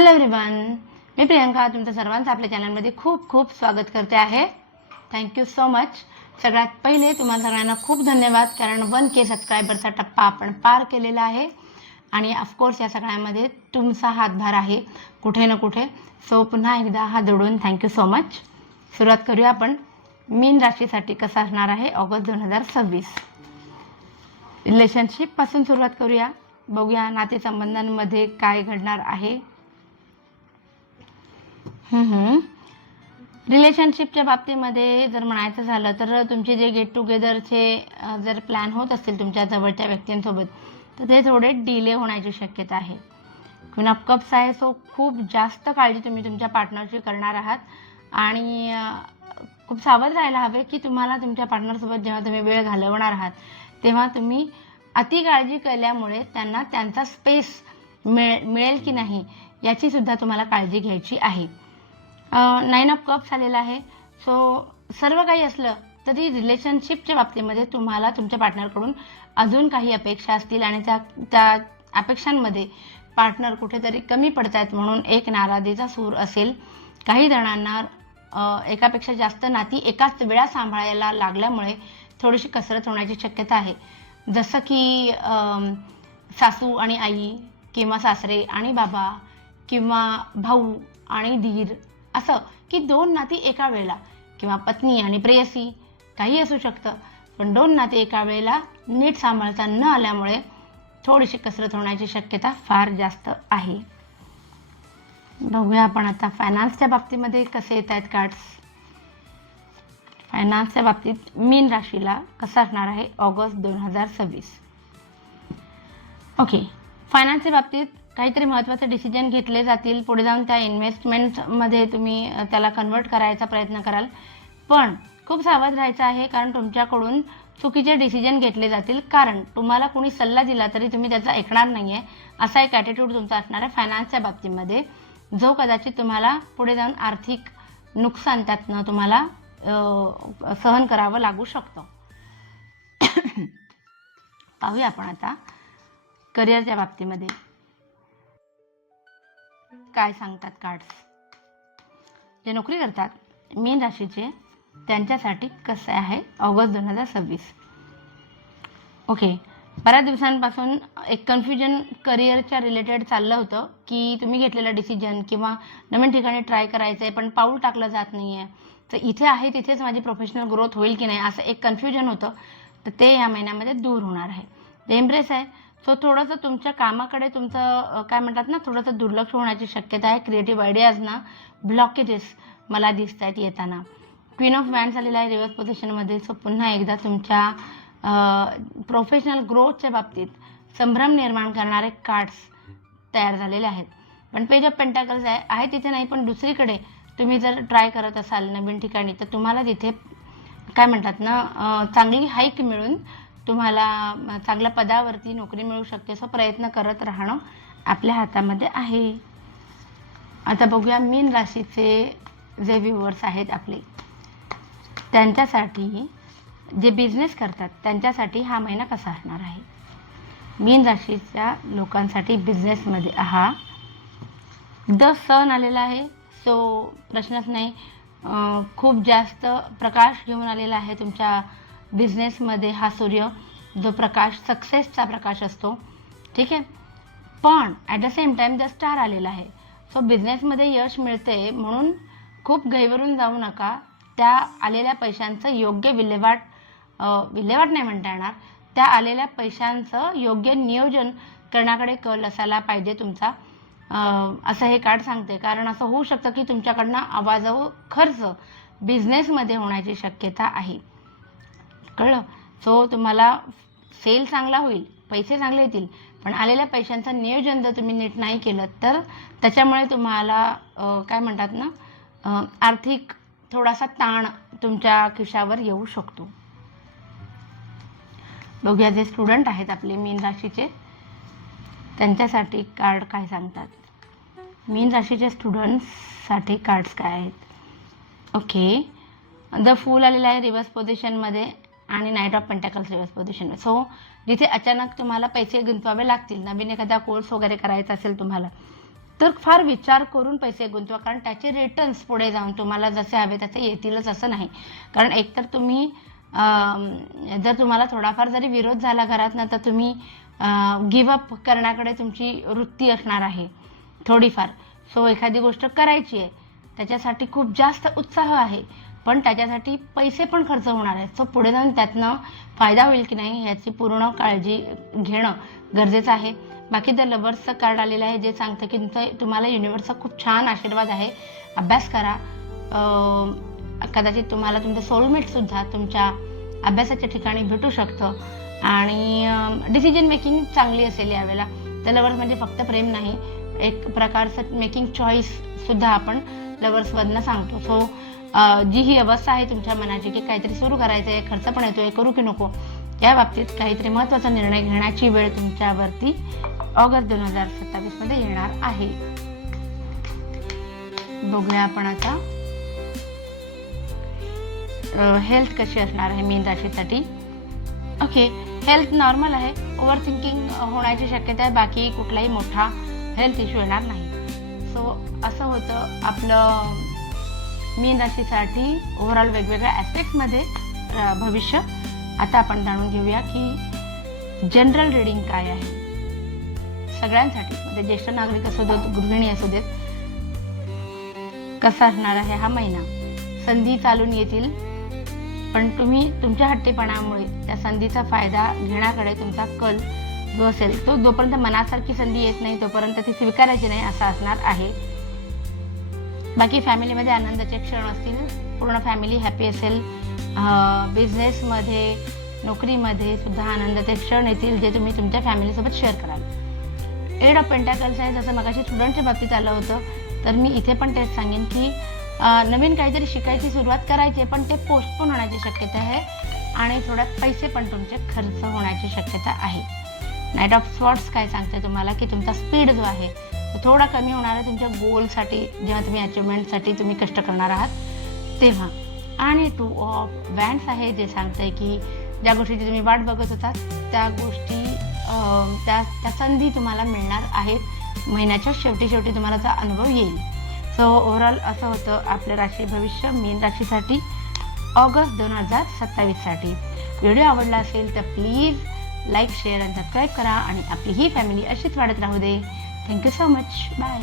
Hello everyone, मी प्रियंका तुमचं सर्वांचं आपल्या चॅनलमध्ये खूप खूप स्वागत करते आहे. Thank you so much. सगळ्यात पहिले तुम्हाला सगळ्यांना खूप धन्यवाद, कारण 1K सबस्क्रायबरचा टप्पा आपण पार केलेला आहे आणि ऑफकोर्स या सगळ्यामध्ये तुमचा हातभार आहे कुठे ना कुठे. सो पुन्हा एकदा हात जोडून थँक्यू सो मच. सुरुवात करूया आपण मीन राशीसाठी कसा असणार आहे ऑगस्ट 2026. रिलेशनशिपपासून सुरुवात करूया. बघूया नातेसंबंधांमध्ये काय घडणार आहे. रिलेशनशिपच्या बाबतीमध्ये जर म्हणायचं झालं तर तुमचे जे गेट टुगेदरचे जर प्लॅन होत असतील तुमच्या जवळच्या व्यक्तींसोबत, तर ते थोडे डिले होण्याची शक्यता आहे. क्वीन ऑफ कप्स आहे. सो खूप जास्त काळजी तुम्ही तुमच्या पार्टनरची करणार आहात आणि खूप सावध राहायला हवे की तुम्हाला तुमच्या पार्टनरसोबत जेव्हा तुम्ही वेळ घालवणार आहात तेव्हा तुम्ही अति काळजी केल्यामुळे त्यांना त्यांचा स्पेस मिळेल की नाही याची सुद्धा तुम्हाला काळजी घ्यायची आहे. 9 ऑफ कप्स आलेला आहे. सो सर्व काही असलं तरी रिलेशनशिपच्या बाबतीमध्ये तुम्हाला तुमच्या पार्टनरकडून अजून काही अपेक्षा असतील आणि त्या अपेक्षांमध्ये पार्टनर कुठेतरी कमी पडत आहेत म्हणून एक नाराजीचा सूर असेल. काही जणांना एकापेक्षा जास्त नाती एकाच वेळा सांभाळायला लागल्यामुळे थोडीशी कसरत होण्याची शक्यता आहे. जसं की सासू आणि आई किंवा सासरे आणि बाबा किंवा भाऊ आणि धीर, असं की 2 नाती एका वेळेला, किंवा पत्नी आणि प्रेयसी, काही असू शकतं. पण 2 नाती एका वेळेला नीट सांभाळता न आल्यामुळे थोडीशी कसरत होण्याची शक्यता फार जास्त आहे. बघूया आपण आता फायनान्सच्या बाबतीमध्ये कसे येत आहेत कार्ड्स. फायनान्सच्या बाबतीत मीन राशीला कसं असणार आहे ऑगस्ट 2026. ओके, फायनान्सच्या बाबतीत काहीतरी महत्त्वाचे डिसिजन घेतले जातील. पुढे जाऊन त्या इन्व्हेस्टमेंटमध्ये तुम्ही त्याला कन्वर्ट करायचा प्रयत्न कराल, पण खूप सावध राहायचं आहे कारण तुमच्याकडून चुकीचे डिसिजन घेतले जातील. कारण तुम्हाला कोणी सल्ला दिला तरी तुम्ही त्याचा ऐकणार नाही आहे, असा एक ॲटिट्यूड तुमचा असणार आहे फायनान्सच्या बाबतीमध्ये, जो कदाचित तुम्हाला पुढे जाऊन आर्थिक नुकसान त्यातनं तुम्हाला सहन करावं लागू शकतं. पाहूया आपण आता करिअरच्या बाबतीमध्ये काय सांगतात कार्ड्स. जे नोकरी करतात मीन राशीचे त्यांच्यासाठी कसं आहे ऑगस्ट 2026. ओके, बऱ्याच दिवसांपासून एक कन्फ्युजन करिअरच्या रिलेटेड चाललं होतं की तुम्ही घेतलेला डिसिजन किंवा नवीन ठिकाणी ट्राय करायचं आहे पण पाऊल टाकलं जात नाही आहे, तर इथे आहे तिथेच माझी प्रोफेशनल ग्रोथ होईल की नाही असं एक कन्फ्युजन होतं. तर ते या महिन्यामध्ये दूर होणार आहे. ते एम्प्रेस आहे. सो थोडंसं तुमच्या कामाकडे तुमचं काय म्हणतात ना, थोडंसं दुर्लक्ष होण्याची शक्यता आहे. क्रिएटिव्ह आयडियाजना ब्लॉकेजेस मला दिसत आहेत येताना. क्वीन ऑफ वॅन्ड्स आलेला आहे रिव्हर्स पोझिशनमध्ये. सो पुन्हा एकदा तुमच्या प्रोफेशनल ग्रोथच्या बाबतीत संभ्रम निर्माण करणारे कार्ड्स तयार झालेले आहेत. पण पेज ऑफ पेंटाकल्स आहे तिथे नाही, पण दुसरीकडे तुम्ही जर ट्राय करत असाल नवीन ठिकाणी तर तुम्हाला तिथे काय म्हणतात ना, चांगली हाईक मिळून तुम्हाला चांगल्या पदावरती नोकरी मिळू शकते. सो प्रयत्न करत राहणं आपल्या हातामध्ये आहे. आता बघूया मीन राशीचे जे व्ह्यूअर्स आहेत आपले, त्यांच्यासाठी जे बिझनेस करतात त्यांच्यासाठी हा महिना कसा असणार आहे. मीन राशीच्या लोकांसाठी बिझनेसमध्ये द सन आलेला आहे. सो प्रश्नच नाही, खूप जास्त प्रकाश घेऊन आलेला आहे तुमच्या बिझनेसमध्ये हा सूर्य, जो प्रकाश सक्सेसचा प्रकाश असतो. ठीक आहे, पण at the same time the star आलेला आहे. सो बिझनेसमध्ये यश मिळते म्हणून खूप गैरवरून जाऊ नका. त्या आलेल्या पैशांचं योग्य विल्हेवाट नाही म्हणता येणार, त्या आलेल्या पैशांचं योग्य नियोजन करण्याकडे कल असायला पाहिजे तुमचा, असं हे कार्ड सांगते. कारण असं होऊ शकतं की तुमच्याकडनं आवाजव खर्च बिझनेसमध्ये होण्याची शक्यता आहे. कळलं. सो तुम्हाला सेल चांगला होईल, पैसे चांगले येतील, पण आलेल्या पैशांचं नियोजन जर तुम्ही नीट नाही केलं तर त्याच्यामुळे तुम्हाला काय म्हणतात ना, आर्थिक थोडासा ताण तुमच्या खिशावर येऊ शकतो. बघूया जे स्टुडंट आहेत आपले मीन राशीचे, त्यांच्यासाठी कार्ड काय सांगतात. मीन राशीच्या स्टुडंट्ससाठी कार्ड्स काय आहेत. ओके, द फूल आलेला आहे रिव्हर्स पोझिशनमध्ये आणि नाईट ऑफ पेंटाकल्स रिव्हर्स पोझिशनमध्ये. सो जिथे अचानक तुम्हाला पैसे गुंतवावे लागतील, नवीन एखादा कोर्स वगैरे करायचा असेल तुम्हाला, तर फार विचार करून पैसे गुंतवा, कारण त्याचे रिटर्न्स पुढे जाऊन तुम्हाला जसे हवे तसे येतीलच असं नाही. कारण एकतर तुम्ही जर तुम्हाला थोडाफार जरी विरोध झाला घरातनं तर तुम्ही गिव्हअप करण्याकडे तुमची वृत्ती असणार आहे थोडीफार. सो एखादी गोष्ट करायची आहे, त्याच्यासाठी खूप जास्त उत्साह आहे, पण त्याच्यासाठी पैसे पण खर्च होणार आहेत. सो पुढे जाऊन त्यातनं फायदा होईल की नाही याची पूर्ण काळजी घेणं गरजेचं आहे. बाकी द लवर्सचं कार्ड आलेलं आहे, जे सांगतं की तुम्हाला युनिव्हर्सचा खूप छान आशीर्वाद आहे. अभ्यास करा. कदाचित तुम्हाला तुमचं सोलमेटसुद्धा तुमच्या अभ्यासाच्या ठिकाणी भेटू शकतं आणि डिसिजन मेकिंग चांगली असेल यावेळेला. द लवर्स म्हणजे फक्त प्रेम नाही, एक प्रकारचं मेकिंग चॉईससुद्धा आपण लवर्समधनं सांगतो. सो जी ही अवस्था आहे तुमच्या मनाची की काहीतरी सुरू करायचं आहे, खर्च पण येतोय, करू की नको, या बाबतीत काहीतरी महत्त्वाचा निर्णय घेण्याची वेळ तुमच्यावरती ऑगस्ट 2027 मध्ये येणार आहे. बघूया आपण आता हेल्थ कशी असणार आहे मीन राशीसाठी. ओके, हेल्थ नॉर्मल आहे. ओव्हर थिंकिंग होण्याची शक्यता आहे, बाकी कुठलाही मोठा हेल्थ इश्यू येणार नाही. सो असं होतं आपलं मीन राशीसाठी ओव्हरऑल वेगवेगळ्या ॲस्पेक्ट्समध्ये भविष्य. आता आपण जाणून घेऊया की जनरल रीडिंग काय आहे सगळ्यांसाठी, म्हणजे ज्येष्ठ नागरिक असू देत, गृहिणी असू देत. कसा असणार आहे हा महिना. संधी चालून येतील, पण तुम्ही तुमच्या हट्टीपणामुळे त्या संधीचा फायदा घेण्याकडे तुमचा कल जो असेल तो जोपर्यंत मनासारखी संधी येत नाही तोपर्यंत ती स्वीकारायची नाही असं असणार आहे. बाकी फॅमिलीमध्ये आनंदाचे क्षण असतील, पूर्ण फॅमिली हॅपी असेल. बिझनेसमध्ये, नोकरीमध्ये सुद्धा आनंदाचे क्षण येतील जे तुम्ही तुमच्या फॅमिलीसोबत शेअर कराल. एड ऑफ पेंटॅकल्स आहे, जसं मगाशी स्टुडंटच्या बाबतीत आलं होतं, तर मी इथे पण तेच सांगेन की नवीन काहीतरी शिकायची सुरुवात करायची, पण ते पोस्टपोन होण्याची शक्यता आहे आणि थोड्यात पैसे पण तुमचे खर्च होण्याची शक्यता आहे. नाईट ऑफ स्वॉर्ड्स काय सांगते तुम्हाला की तुमचा स्पीड जो आहे तो थोडा कमी होणार आहे तुमच्या गोलसाठी, जेव्हा तुम्ही अचिव्हमेंटसाठी तुम्ही कष्ट करणार आहात तेव्हा. आणि 2 ऑफ वॅन्ड्स आहे, जे सांगतंय की ज्या गोष्टीची तुम्ही वाट बघत होता त्या गोष्टी त्या संधी तुम्हाला मिळणार आहेत. महिन्याच्या शेवटी तुम्हाला त्याचा अनुभव येईल. सो ओव्हरऑल असं होतं आपलं राशी भविष्य मीन राशीसाठी ऑगस्ट 2027साठी. व्हिडिओ आवडला असेल तर प्लीज लाईक, शेअर आणि सबस्क्राईब करा आणि आपली ही फॅमिली अशीच वाढत राहू दे. Thank you so much. बाय.